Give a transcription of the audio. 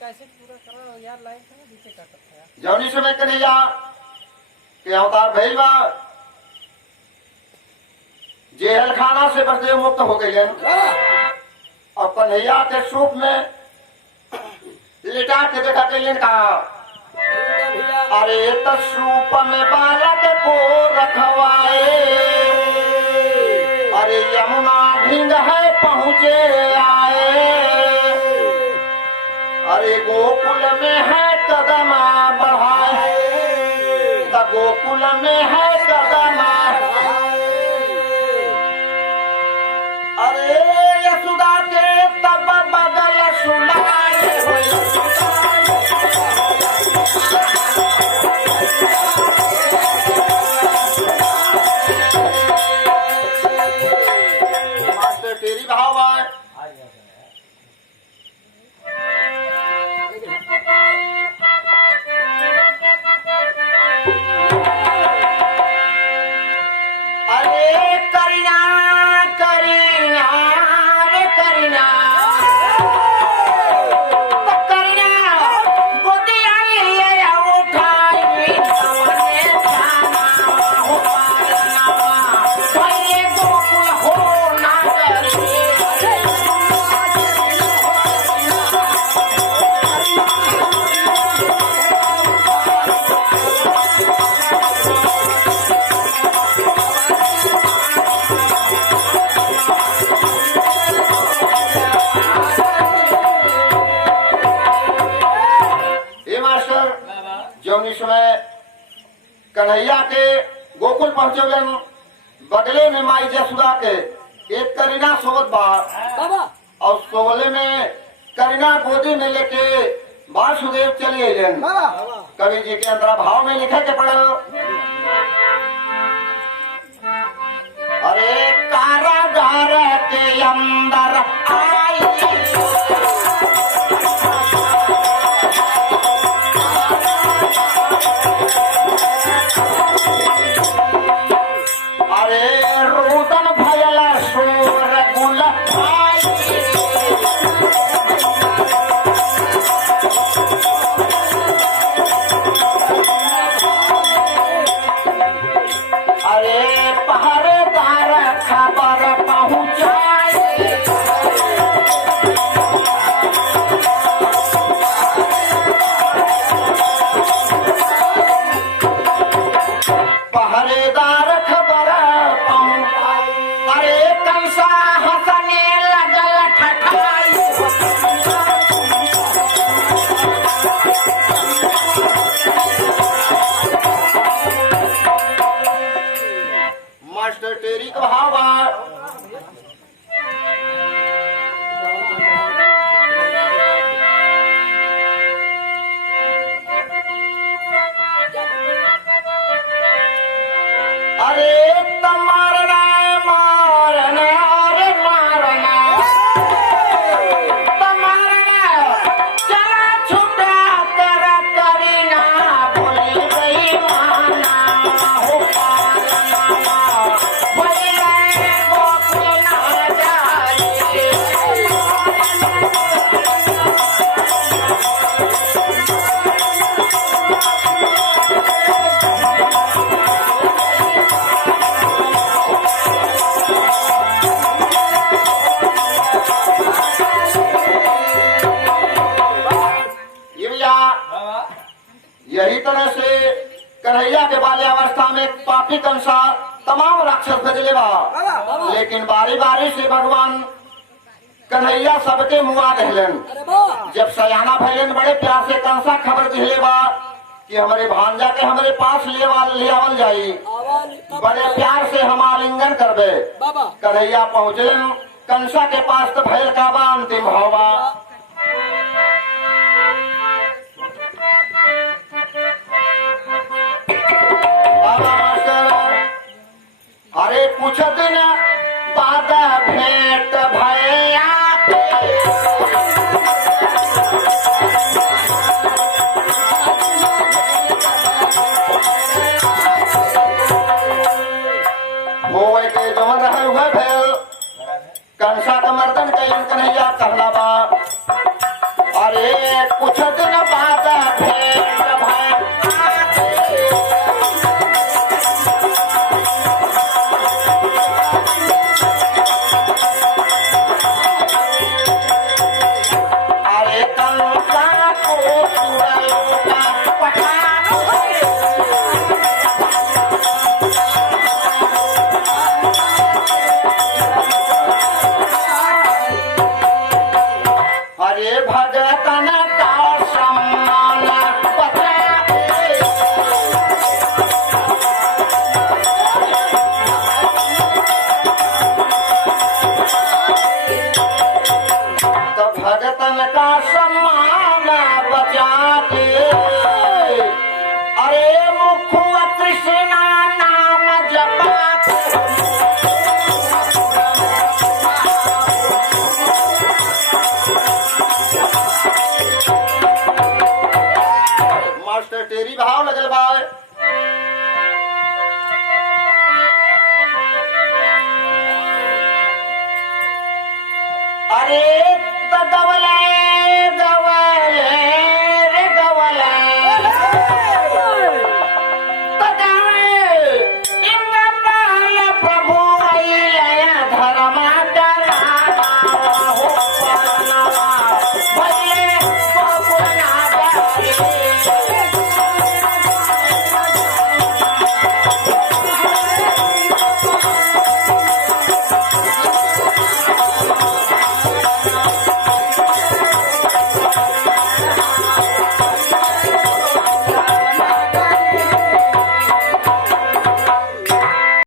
कैसे पूरा करा यार लाइन से नीचे काट है जौनी समय कन्हैया के अवतार भइल बा जेल खाना से बसदेव मुक्त हो गए और कन्हैया के सूप में लिटा के देखा के कहा अरे सूप में बालक को रखवाए अरे यमुना भिंग है पहुंचे आए अरे गोकुल में है कदम बढ़ाए गोकुल में है कदम अरे यशोदा के तब बगल सुनाए मास्टर तेरी भाव है कन्हैया के गोकुल पहुंचे बगले में माई जसुदा के एक करीना सोवत बार और सोवले में करीना गोदी में लेके वासुदेव चले अलन कवि जी के अंदर भाव में लिखे के पड़ल अरे कारागार के अंदर आई कन्हैया के बाल्यावस्था में पापी कंसा तमाम राक्षस भेजले बा लेकिन बारी बारी से भगवान कन्हैया सबके मुआ दहलन जब सयाना भैलन बड़े प्यार से कंसा खबर दिले बा कि हमारे भांजा के हमारे पास ले आवल जाई बड़े प्यार से हम आलिंगन करबे कन्हैया पहुँचलन कंसा के पास तो भैल का बा अंतिम भावा अरे कुछ दिन बाद भेंट भैया होवे के जवन रहे हुए भेल कंसा का मर्दन कहीं कन्हैया कहला बा कुछ दिन बाद भेंट भय अरे कंसा को सुरलोका पठान हरे भगतन का सम्मान बचाए तो भगतन का सम्मान बचाते अरे मुखुआ कृष्णा नाम जपाते मास्टर तेरी भाव